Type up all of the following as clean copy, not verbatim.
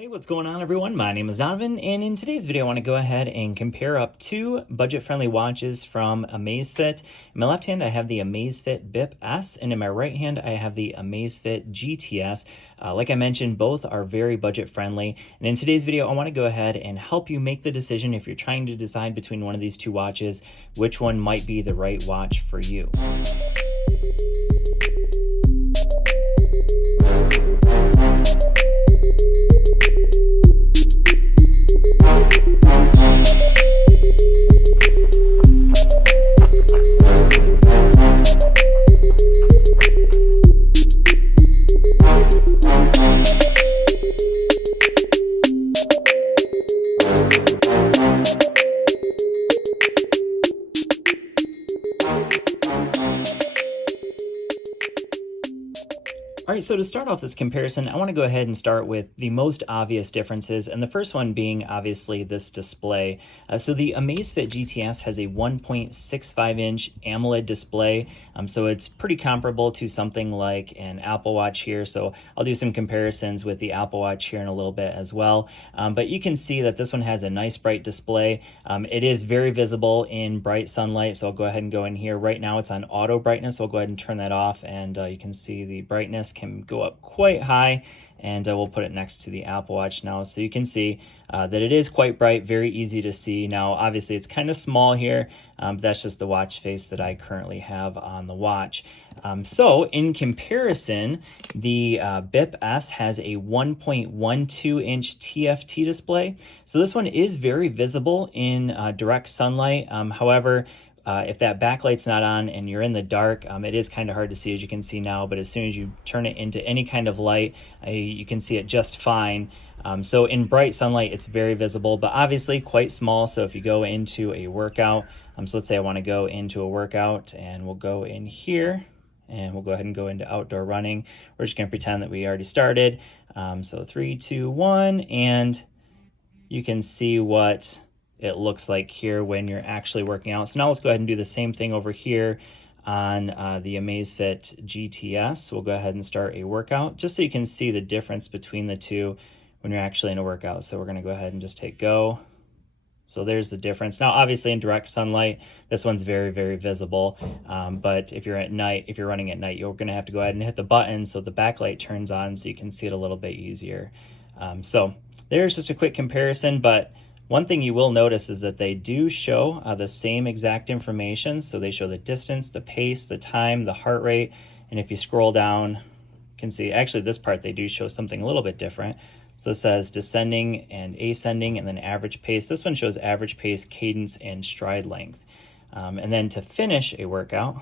Hey, what's going on everyone? My name is Donovan, and in today's video I want to go ahead and compare up two budget-friendly watches from Amazfit. In my left hand I have the Amazfit Bip S, and in my right hand I have the Amazfit GTS. Like I mentioned, both are very budget-friendly, and in today's video I want to go ahead and help you make the decision if you're trying to decide between one of these two watches, which one might be the right watch for you. All right, so to start off this comparison, I want to go ahead and start with the most obvious differences, and the first one being obviously this display. So the Amazfit GTS has a 1.65-inch AMOLED display, so it's pretty comparable to something like an Apple Watch here. So I'll do some comparisons with the Apple Watch here in a little bit as well. But you can see that this one has a nice bright display. It is very visible in bright sunlight, so I'll go ahead and go in here. Right now it's on auto brightness, so I'll go ahead and turn that off, and you can see the brightness can go up quite high, and we'll put it next to the Apple Watch now, so you can see that it is quite bright, very easy to see. Now obviously it's kind of small here, but that's just the watch face that I currently have on the watch. So in comparison, the Bip S has a 1.12-inch TFT display, so this one is very visible in direct sunlight. However, if that backlight's not on and you're in the dark, it is kind of hard to see, as you can see now, but as soon as you turn it into any kind of light, you can see it just fine. So in bright sunlight, it's very visible, but obviously quite small. So if you go into a workout, so let's say I want to go into a workout, and we'll go in here, and we'll go ahead and go into outdoor running. We're just going to pretend that we already started. So 3, 2, 1, and you can see what it looks like here when you're actually working out. So now let's go ahead and do the same thing over here on the Amazfit GTS. We'll go ahead and start a workout just so you can see the difference between the two when you're actually in a workout. So we're going to go ahead and just hit go. So there's the difference. Now obviously in direct sunlight, this one's very, very visible. But if you're at night, if you're running at night, you're going to have to go ahead and hit the button so the backlight turns on so you can see it a little bit easier. So there's just a quick comparison, but one thing you will notice is that they do show the same exact information. So they show the distance, the pace, the time, the heart rate. And if you scroll down, you can see actually this part they do show something a little bit different. So it says descending and ascending, and then average pace. This one shows average pace, cadence, and stride length. And then to finish a workout,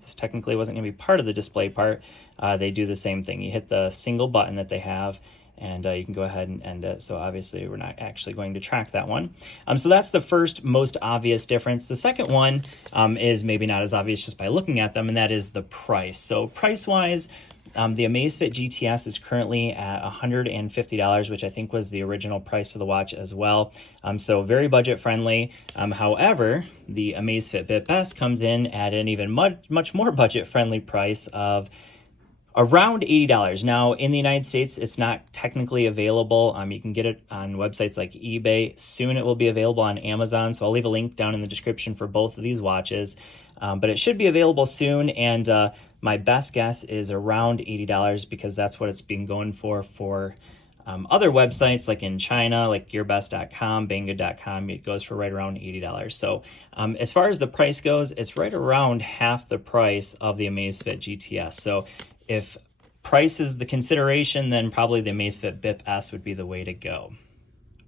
this technically wasn't going to be part of the display part, they do the same thing. You hit the single button that they have, and you can go ahead and end it. So obviously we're not actually going to track that one. So that's the first most obvious difference. The second one is maybe not as obvious just by looking at them, and that is the price. So price-wise, the Amazfit GTS is currently at $150, which I think was the original price of the watch as well. So very budget friendly. However, the Amazfit Bip S comes in at an even much more budget friendly price of around $80. Now, in the United States, it's not technically available. You can get it on websites like eBay. Soon it will be available on Amazon, so I'll leave a link down in the description for both of these watches. But it should be available soon, and my best guess is around $80 because that's what it's been going for other websites like in China, like gearbest.com, banggood.com. It goes for right around $80. So as far as the price goes, it's right around half the price of the Amazfit GTS. So if price is the consideration, then probably the Amazfit Bip S would be the way to go.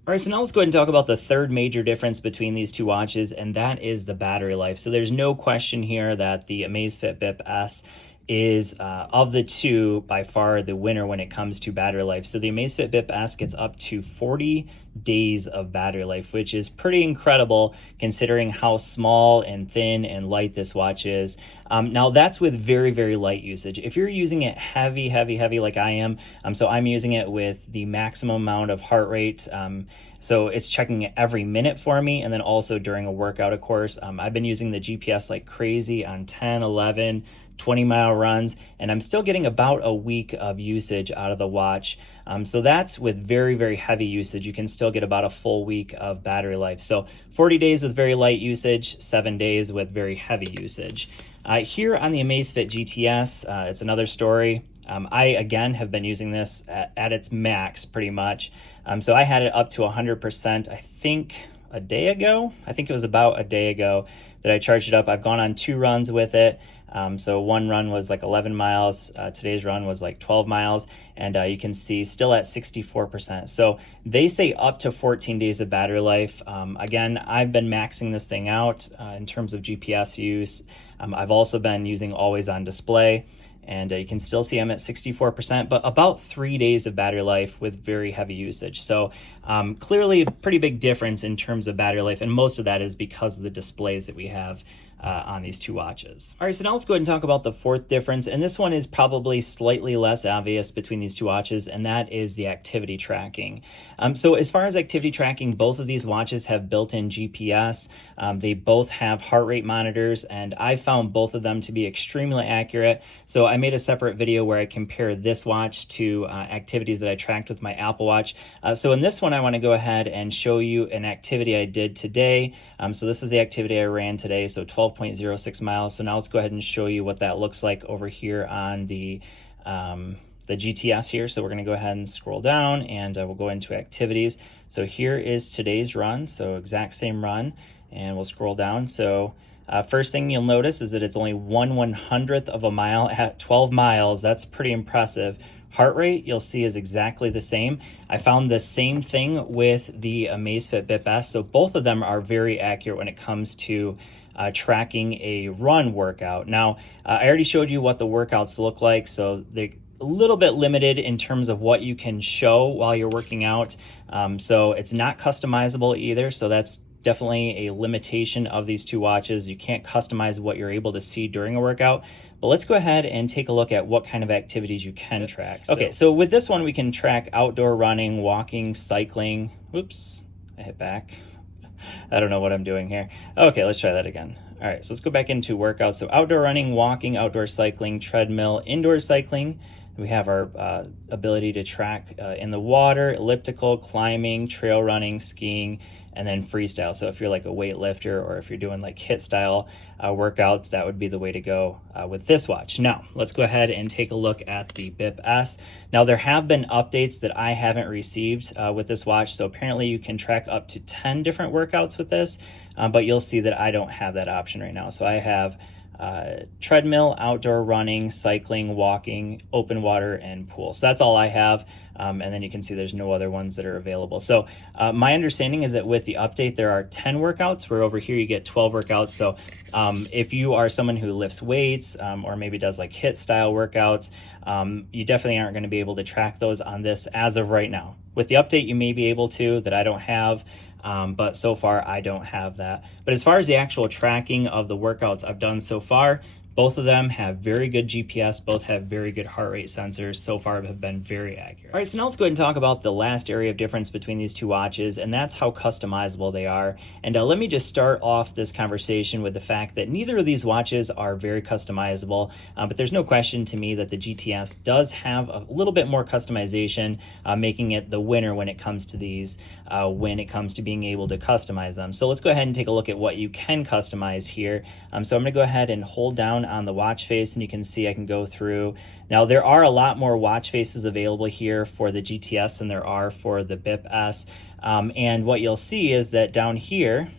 All right, so now let's go ahead and talk about the third major difference between these two watches, and that is the battery life. So there's no question here that the Amazfit Bip S is of the two by far the winner when it comes to battery life. So the Amazfit Bip S gets up to 40 days of battery life, which is pretty incredible considering how small and thin and light this watch is. Now that's with very, very light usage. If you're using it heavy like I am, so I'm using it with the maximum amount of heart rate. So it's checking it every minute for me, and then also during a workout, of course. I've been using the GPS like crazy on 10, 11, 20-mile runs, and I'm still getting about a week of usage out of the watch. So that's with very, very heavy usage. You can still get about a full week of battery life. So 40 days with very light usage, 7 days with very heavy usage. Here on the Amazfit GTS, it's another story. I, again, have been using this at its max pretty much. So I had it up to 100%, I think a day ago. I think it was about a day ago that I charged it up. I've gone on 2 runs with it. So one run was like 11 miles. Today's run was like 12 miles. And you can see still at 64%. So they say up to 14 days of battery life. Again, I've been maxing this thing out in terms of GPS use. I've also been using always on display. And you can still see I'm at 64%, but about 3 days of battery life with very heavy usage. So clearly a pretty big difference in terms of battery life, and most of that is because of the displays that we have on these 2 watches. All right, so now let's go ahead and talk about the 4th difference, and this one is probably slightly less obvious between these 2 watches, and that is the activity tracking. So as far as activity tracking, both of these watches have built-in GPS. They both have heart rate monitors, and I found both of them to be extremely accurate. So I made a separate video where I compare this watch to activities that I tracked with my Apple Watch. So in this one, I want to go ahead and show you an activity I did today. So this is the activity I ran today, so 12.06 miles. So now let's go ahead and show you what that looks like over here on the GTS here. So we're going to go ahead and scroll down, and we'll go into activities. So here is today's run, so exact same run, and we'll scroll down. So first thing you'll notice is that it's only 1/100th of a mile at 12 miles. That's pretty impressive. Heart rate, you'll see, is exactly the same. I found the same thing with the Amazfit Bip S. So both of them are very accurate when it comes to tracking a run workout. Now, I already showed you what the workouts look like. So they're a little bit limited in terms of what you can show while you're working out. So it's not customizable either. So that's definitely a limitation of these 2 watches. You can't customize what you're able to see during a workout. But let's go ahead and take a look at what kind of activities you can track. Okay, so with this one, we can track outdoor running, walking, cycling. Oops, I hit back. I don't know what I'm doing here. Okay, let's try that again. All right, so let's go back into workouts. So outdoor running, walking, outdoor cycling, treadmill, indoor cycling. We have our ability to track in the water, elliptical, climbing, trail running, skiing, and then freestyle. So if you're like a weightlifter or if you're doing like HIIT style workouts, that would be the way to go with this watch. Now, let's go ahead and take a look at the Bip S. Now, there have been updates that I haven't received with this watch. So apparently you can track up to 10 different workouts with this, but you'll see that I don't have that option right now. So I have treadmill, outdoor running, cycling, walking, open water, and pool. So that's all I have. And then you can see there's no other ones that are available. So my understanding is that with the update, there are 10 workouts, where over here you get 12 workouts. So if you are someone who lifts weights or maybe does like HIIT style workouts, you definitely aren't going to be able to track those on this as of right now. With the update, you may be able to, that I don't have. But so far I don't have that. But as far as the actual tracking of the workouts I've done so far, both of them have very good GPS, both have very good heart rate sensors. So far have been very accurate. All right, so now let's go ahead and talk about the last area of difference between these 2 watches, and that's how customizable they are. And let me just start off this conversation with the fact that neither of these watches are very customizable, but there's no question to me that the GTS does have a little bit more customization, making it the winner when it comes to these, when it comes to being able to customize them. So let's go ahead and take a look at what you can customize here. So I'm going to go ahead and hold down on the watch face, and you can see I can go through. Now, there are a lot more watch faces available here for the GTS than there are for the Bip S. And what you'll see is that down here,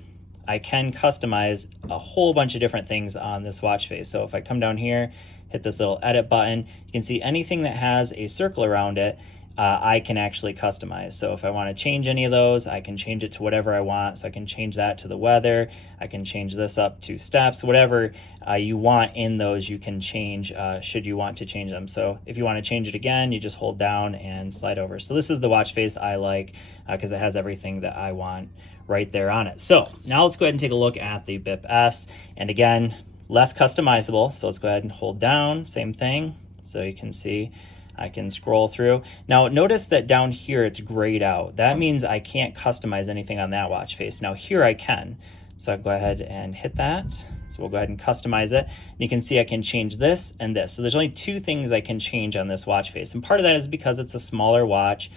I can customize a whole bunch of different things on this watch face. So if I come down here, hit this little edit button, you can see anything that has a circle around it, I can actually customize. So if I want to change any of those, I can change it to whatever I want. So I can change that to the weather. I can change this up to steps, whatever you want in those, you can change should you want to change them. So if you want to change it again, you just hold down and slide over. So this is the watch face I like because it has everything that I want right there on it. So now let's go ahead and take a look at the Bip S. And again, less customizable. So let's go ahead and hold down, same thing. So you can see I can scroll through. Now notice that down here it's grayed out. That means I can't customize anything on that watch face. Now here I can. So I'll go ahead and hit that. So we'll go ahead and customize it. And you can see I can change this and this. So there's only two things I can change on this watch face. And part of that is because it's a smaller watch.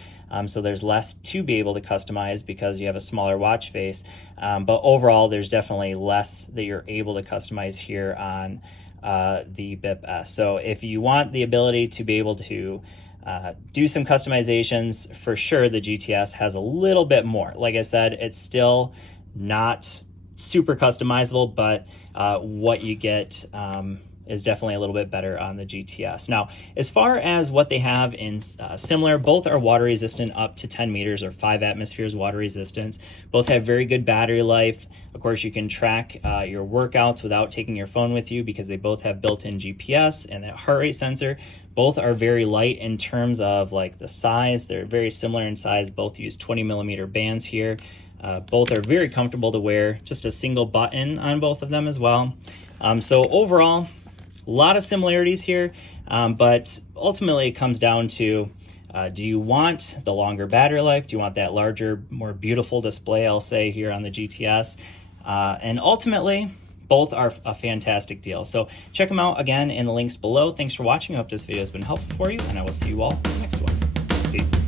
So there's less to be able to customize because you have a smaller watch face. But overall, there's definitely less that you're able to customize here on the Bip S. So if you want the ability to be able to do some customizations, for sure the GTS has a little bit more. Like I said, it's still not super customizable, but what you get is definitely a little bit better on the GTS. Now, as far as what they have in similar, both are water resistant up to 10 meters or 5 atmospheres water resistance. Both have very good battery life. Of course, you can track your workouts without taking your phone with you because they both have built-in GPS and that heart rate sensor. Both are very light in terms of like the size. They're very similar in size. Both use 20 millimeter bands here. Both are very comfortable to wear, just a single button on both of them as well. So overall, a lot of similarities here, but ultimately it comes down to, do you want the longer battery life? Do you want that larger, more beautiful display, I'll say, here on the GTS? And ultimately, both are a fantastic deal. So check them out again in the links below. Thanks for watching. I hope this video has been helpful for you, and I will see you all in the next one. Peace.